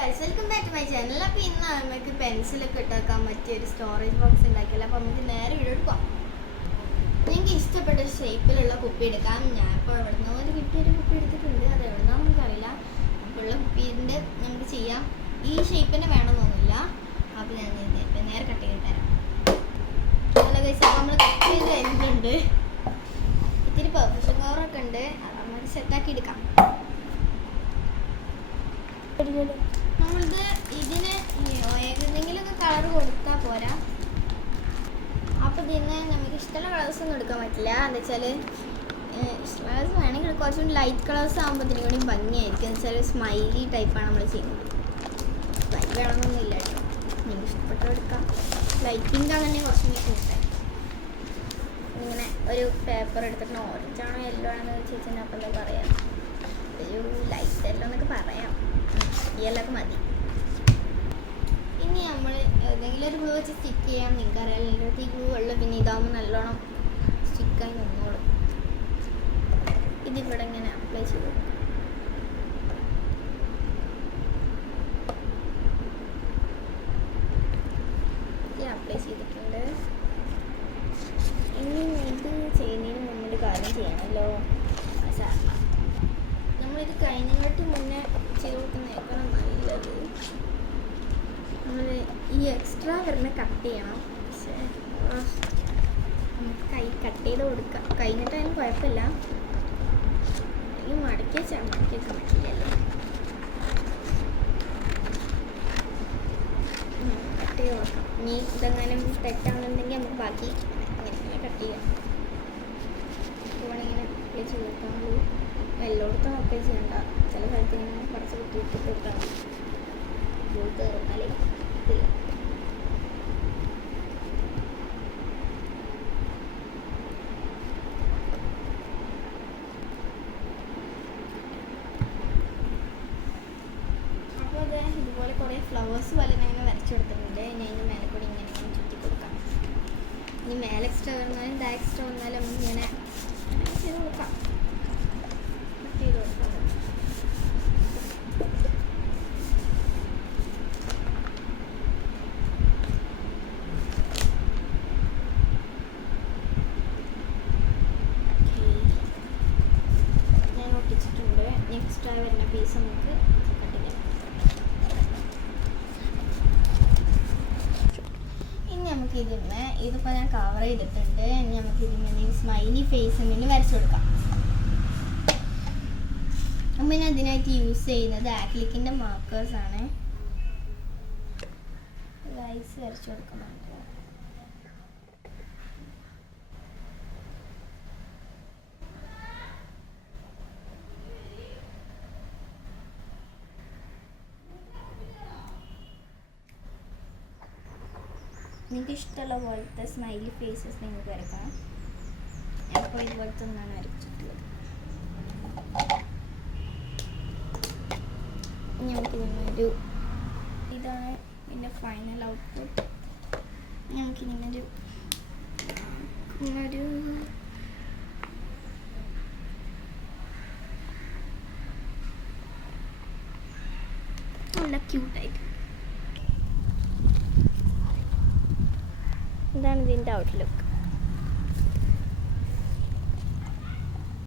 Guys, welcome back to my channel. അപ്പോൾ ഇന്ന് നമുക്ക് പെൻസിലൊക്കെ ഇട്ടാക്കാൻ പറ്റിയ ഒരു സ്റ്റോറേജ് ബോക്സ് ഉണ്ടാക്കിയല്ലോ. അപ്പോൾ നമുക്ക് നേരെ വീഡിയോ എടുക്കാം. നിങ്ങൾക്ക് ഇഷ്ടപ്പെട്ട ഷേപ്പിലുള്ള കുപ്പി എടുക്കാം. ഞാൻ ഇപ്പോൾ എവിടുന്നോ ഒരു കിട്ടിയൊരു കുപ്പി എടുത്തിട്ടുണ്ട്. അത് എവിടുന്നോ നമുക്കറിയില്ല. നമുക്കുള്ള കുപ്പീൻ്റെ നമുക്ക് ചെയ്യാം. ഈ ഷേപ്പിന് വേണമെന്നൊന്നുമില്ല. അപ്പോൾ ഞാൻ ഇപ്പം നേരെ കട്ട് ചെയ്ത് തരാം. നല്ല ഗൈസ്, അപ്പോൾ നമ്മൾ കട്ട് ചെയ്ത് കഴിഞ്ഞിട്ടുണ്ട്. ഇത്തിരി പെർഫെക്ഷൻ കവറൊക്കെ ഉണ്ട്. അത് നമ്മൾ സെറ്റാക്കി എടുക്കാം. നമ്മളിത് ഇതിന് ഏതെങ്കിലുമൊക്കെ കളർ കൊടുത്താൽ പോരാ. അപ്പോൾ ഇതിന് നമുക്ക് ഇഷ്ടമുള്ള കളേഴ്സ് ഒന്നും എടുക്കാൻ പറ്റില്ല. എന്താ വെച്ചാൽ കളേഴ്സ് വേണമെങ്കിൽ കുറച്ചും ലൈറ്റ് കളേഴ്സ് ആകുമ്പോൾ ഇതിനും കൂടി ഭംഗിയായിരിക്കും. എന്ന് വെച്ചാൽ സ്മൈലി ടൈപ്പാണ് നമ്മൾ ചെയ്യുന്നത്. ലൈറ്റ് വേണമെന്നൊന്നുമില്ല കേട്ടോ, നിങ്ങൾക്ക് ഇഷ്ടപ്പെട്ട എടുക്കാം. ലൈറ്റ് പിങ്ക് അങ്ങനെ കുറച്ചും കൂടി ഇഷ്ടമായി. ഇങ്ങനെ ഒരു പേപ്പർ എടുത്തിട്ട് ഓറഞ്ച് ആണോ യെല്ലോ ആണെന്ന് ചോദിച്ചാൽ അപ്പം എന്താ പറയാം, ഒരു ലൈറ്റ് യെല്ലോ എന്നൊക്കെ പറയാം. ഇതൊക്കെ മതി. ഇനി നമ്മൾ ഏതെങ്കിലും ഒരു ഗ്ലൂ വെച്ച് സ്റ്റിക്ക് ചെയ്യാൻ നിൽക്കാറില്ല. ഈ ഗ്ലൂ ഉള്ളു, പിന്നെ ഇതാകുമ്പോൾ നല്ലോണം സ്റ്റിക്കായി നിന്നോളും. ഇതിവിടെ ഇങ്ങനെ അപ്ലൈ ചെയ്ത് കൊടുക്കാം. ഇത് അപ്ലൈ ചെയ്തിട്ടുണ്ട്. ഇനി ഇത് ചെയ്യുന്നതിന് മുന്നൊരു കാര്യം ചെയ്യണമല്ലോ. നമ്മളിത് കഴിഞ്ഞിട്ട് മുന്നേ ചെയ്ത് കൊടുക്കുന്നേക്കണം നല്ലത്. നമ്മൾ ഈ എക്സ്ട്രാ വരുന്ന കട്ട് ചെയ്യണം. പക്ഷേ നമുക്ക് കൈ കട്ട് ചെയ്ത് കൊടുക്കാം. കഴിഞ്ഞിട്ടായാലും കുഴപ്പമില്ല. ഈ മടക്കി വെച്ചാൽ പറ്റില്ലല്ലോ. കട്ട് ചെയ്ത് കൊടുക്കാം. ഇനി ഇതെങ്ങാനും തെറ്റാണെന്നുണ്ടെങ്കിൽ നമുക്ക് ബാക്കി ഇങ്ങനെ കട്ട് ചെയ്യാം. ഇങ്ങനെ അപ്ലൈ ചെയ്ത് കൊടുക്കാനുള്ളൂ. എല്ലായിടത്തും അപ്ലൈ ചെയ്യണ്ട. ചില സ്ഥലത്ത് ഇങ്ങനെ കുറച്ച് കുത്തിയിട്ട് കൊടുക്കണം. കയറുന്നാലേ ഇല്ല. അപ്പോൾ അത് ഇതുപോലെ കുറേ ഫ്ലവേഴ്സ് പോലെ ഞാൻ ഇങ്ങനെ വരച്ചു കൊടുത്തിട്ടുണ്ട്. ഇനി അതിൻ്റെ മേലെ കൂടി ഇങ്ങനെ ചുറ്റി കൊടുക്കാം. ഇനി മേലെ എക്സ്ട്രാ വന്നാലും ഇതാ എക്സ്ട്രാ വന്നാലും നമുക്ക് ഇങ്ങനെ ചെയ്ത് കൊടുക്കാം. ചെയ്ത് കൊടുക്കാം. ഞാൻ ഒട്ടിച്ചിട്ടുണ്ട്. എക്സ്ട്രാ വരുന്ന പീസ് നമുക്ക് കട്ട് ചെയ്യാം. ഇനി നമുക്ക് ഇതിപ്പോൾ ഞാൻ കവർ ചെയ്തിട്ടുണ്ട്. ഇനി നമുക്ക് ഇതിങ്ങനെ സ്മൈലി ഫേസ് ഇങ്ങനെ വരച്ചു കൊടുക്കാം. അപ്പം ഞാൻ അതിനായിട്ട് യൂസ് ചെയ്യുന്നത് ആക്രിലിക്കിൻ്റെ മാർക്കേഴ്സാണ്. ലൈസ് വരച്ചു കൊടുക്കണം. നിങ്ങൾക്ക് ഇഷ്ടമുള്ള പോലത്തെ സ്മൈലി ഫേസസ് നിങ്ങൾക്ക് വരയ്ക്കാം. അപ്പോൾ ഇതുപോലത്തെ ഒന്നാണ് വരച്ചിട്ടുള്ളത്. നമുക്കിതിനൊരു ഇതാണ് ഇതിൻ്റെ ഫൈനൽ ഔട്ട്പുട്ട്. നമുക്കിതിനൊരു നല്ല ക്യൂട്ടായിട്ട് ഇതാണ് ഇതിൻ്റെ ഔട്ട്ലുക്ക്.